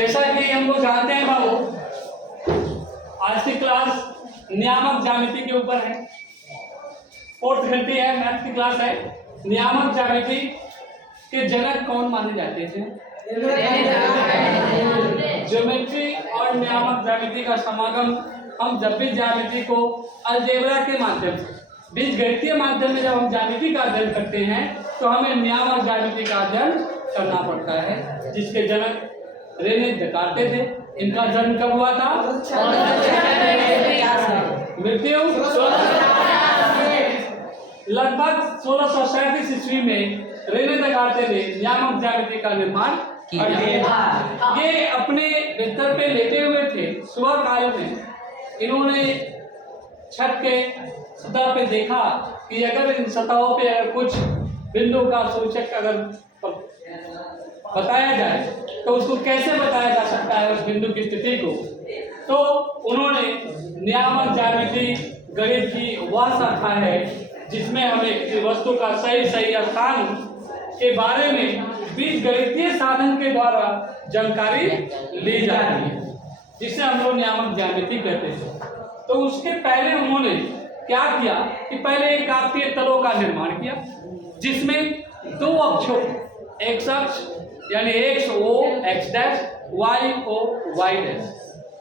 जैसा कि हम लोग जानते हैं बाबू, आज की क्लास नियामक ज्यामिति के ऊपर है। 4th घंटी है, मैथ की क्लास है। नियामक ज्यामिति के जनक कौन माने जाते थे? ज्योमेट्री और नियामक ज्यामिति का समागम हम जब भी ज्यामिति को अलजेब्रा के माध्यम से, बीजगणितीय माध्यम में जब हम ज्यामिति का अध्ययन करते हैं तो हमें नियामक ज्यामिति का अध्ययन करना पड़ता है, जिसके जनक रेने देकार्ते थे। इनका जन्म कब हुआ था? मृत्यु लगभग 1637 ईस्वी में रेने देकार्ते ने नियामक ज्यामिति का निर्माण किया। ये अपने बिस्तर पे लेटे हुए थे। सुबह काल में इन्होंने छत के सतह पे देखा कि अगर इन सतहों पे अगर कुछ बिंदु का सूचक अगर बताया जाए तो उसको कैसे बताया जा सकता है उस बिंदु की स्थिति को। तो उन्होंने नियामक ज्यामिति गणित की वह शाखा है जिसमें हमें किसी वस्तु का सही स्थान के बारे में बीजगणितीय साधन के द्वारा जानकारी ली जाती है, जिसे हम लोग नियामक ज्यामिति कहते हैं। तो उसके पहले उन्होंने क्या किया कि पहले एक आवर्तीय तलों का निर्माण किया, जिसमें दो अक्षों एक्स अक्ष यानी x o x dash, y o y dash,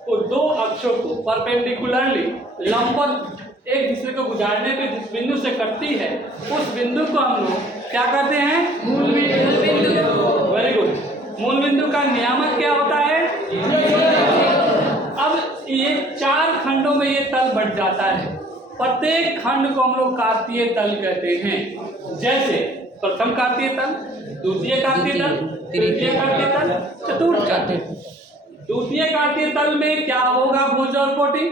तो दो अक्षों को परपेंडिकुलरली लंबवत एक दूसरे को गुजारने पे जिस बिंदु से कटती है उस बिंदु को हम लोग क्या कहते हैं? मूल बिंदु। Very good. मूल बिंदु का नियामक क्या होता है? अब ये 4 खंडों में ये तल बढ़ जाता है। प्रत्येक खंड को हम लोग कार्तीय तल कहते हैं। जैसे प्रथम कार्तीय तल, द्वितीय कार्तीय तल, तृतीय कार्तीय तल, चतुर्थ कार्तीय तल। द्वितीय कार्तीय तल में क्या होगा? भुज और कोटि।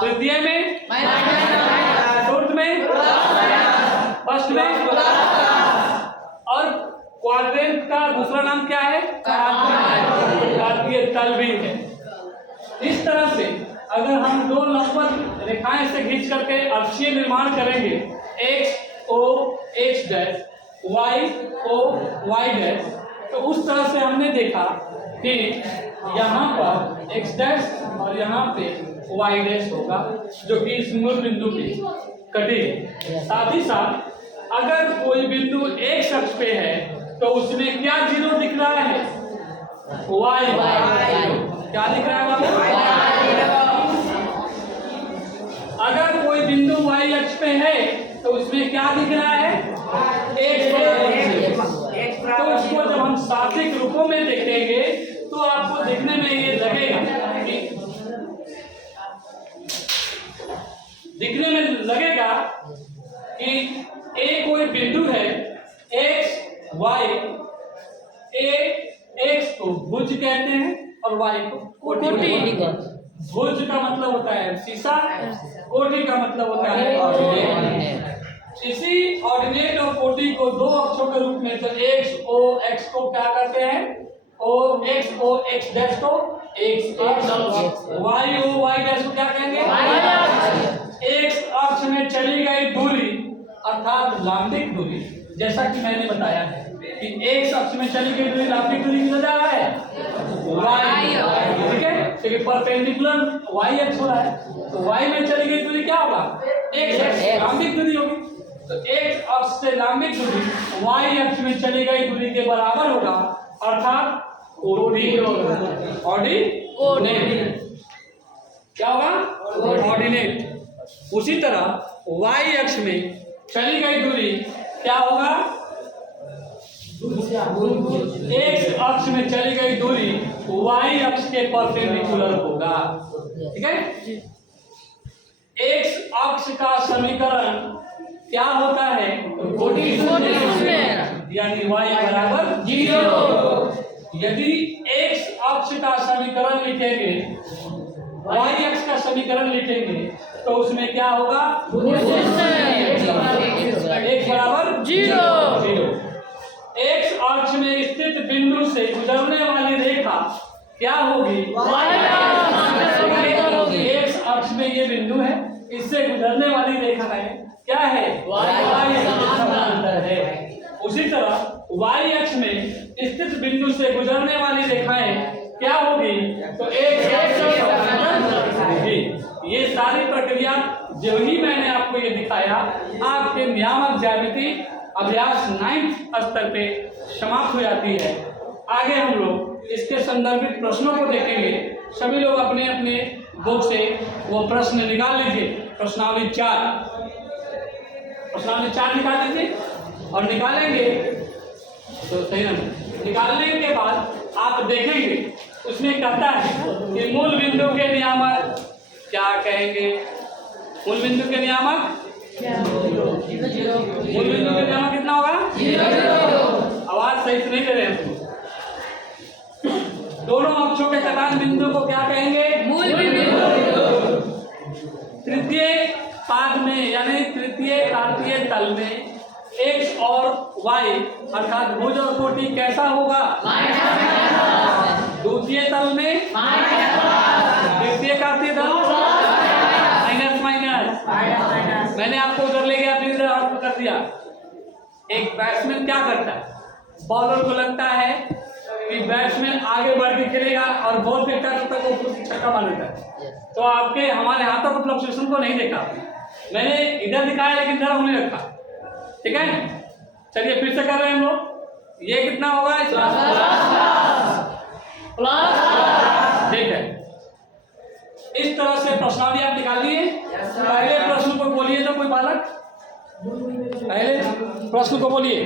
तृतीय में, चतुर्थ में, फर्स्ट में, और क्वाड्रेंट का दूसरा नाम क्या है? कार्तीय तल भी है। इस तरह से अगर हम दो लंबवत रेखाएं से खींच करके अक्षीय निर्माण करेंगे, x o x dash, y o y dash, तो उस तरह से हमने देखा कि यहाँ पर एक्स डैश और यहाँ पे वाई डैश होगा जो कि इस मूल बिंदु की कटेगी। साथ ही साथ अगर कोई बिंदु एक्स अक्ष पे है तो उसमें क्या जीरो दिख रहा है? वाई। क्या दिख रहा है? अगर कोई बिंदु वाई अक्ष पे है तो उसमें क्या दिख रहा है? एक्स। तो उसको जब हम सात्विक रूपों में देखेंगे तो आपको देखने में ये लगेगा कि ए कोई बिंदु है एक्स वाई। ए एक्स को भुज कहते हैं और वाई को कोटि। भुज का मतलब होता है शीशा, कोटि का मतलब होता है ऑर्डिनेट। इसी ऑर्डिनेट और कोटि को दो अक्षों के रूप में, तो एक्स ओ एक्स को क्या करते हैं? ओ एक्स डैश को एक्स अक्ष, वाई ओ वाई डैश को क्या कहेंगे? एक्स अक्ष में चली गई दूरी अर्थात लांबिक दूरी, जैसा कि मैंने बताया है कि एक्स अक्ष में चली गई दूरी लांबिक दूरी की वजह है वाई। ठीक है, क्योंकि परपेंडिकुलर वाई अक्ष हो रहा है, तो वाई में चली गई दूरी क्या होगा? एक्स अक्ष, लांबिक दूरी होगी। तो एक्स अक्ष से लांबिक दूरी वाई अक्ष में चली गई दूरी के बराबर होगा, अर्थात ऑर्डिनेट। क्या होगा? ऑर्डिनेट। उसी तरह वाई अक्ष में चली गई दूरी क्या होगा? एक्स अक्ष में चली गई दूरी वाई अक्ष के परपेंडिकुलर होगा। ठीक है, एक्स अक्ष का समीकरण क्या होता है? यानी वाई बराबर 0। यदि एक्स अक्ष का समीकरण लिखेंगे, वाई अक्ष का समीकरण लिखेंगे तो उसमें क्या होगा? एक्स बराबर 0। एक्स अक्ष में स्थित बिंदु से गुजरने वाली रेखा क्या होगी? एक्स अक्ष में ये बिंदु है, इससे गुजरने वाली रेखा है क्या है? वाई समानांतर है। उसी तरह वाई अक्ष में स्थित बिंदु से गुजरने वाली रेखाएं क्या होगी? तो एक ये सारी प्रक्रिया जो ही मैंने आपको ये दिखाया आपके नियामक ज्यामिति अभ्यास 9th स्तर पे समाप्त हो जाती है। आगे हम लोग इसके संदर्भित प्रश्नों को देखेंगे। सभी लोग अपने अपने बुक से वो प्रश्न निकाल लीजिए। प्रश्नावली 4 निकाल लीजिए और निकालेंगे तो सही ना, निकालने के बाद आप देखेंगे उसमें कहता है कि मूल बिंदु के नियामक क्या कहेंगे? मूल बिंदु के नियामक मूल बिंदु के नियामक कितना होगा? 0। आवाज सही से नहीं दे रहे हैं। दोनों अक्षों के समान बिंदु को क्या कहेंगे? मूल बिंदु। तृतीय पाद में यानी तृतीय कार्तीय तल में x और y अर्थात भुज और कोटि कैसा होगा? द्वितीय तल में तृतीय कार्तीय तल माइनस। मैंने आपको उधर ले गया फिर इधर आउट कर दिया। एक बैट्समैन क्या करता है? बॉलर को लगता है कि बैट्समैन आगे बढ़ के खेलेगा और बॉल फेंकता है तब तक वो छक्का मार देता है। तो आपके हमारे हाथों के फ्लक्चुएशन को नहीं देखा मैंने, इधर दिखाया लेकिन इधर हमने रखा। ठीक है, चलिए फिर से कर रहे हैं हम लोग। ये कितना होगा? प्लस। ठीक है, इस तरह से प्रश्नावली आप निकालिए। पहले प्रश्न को बोलिए तो कोई बालक पहले प्रश्न को बोलिए।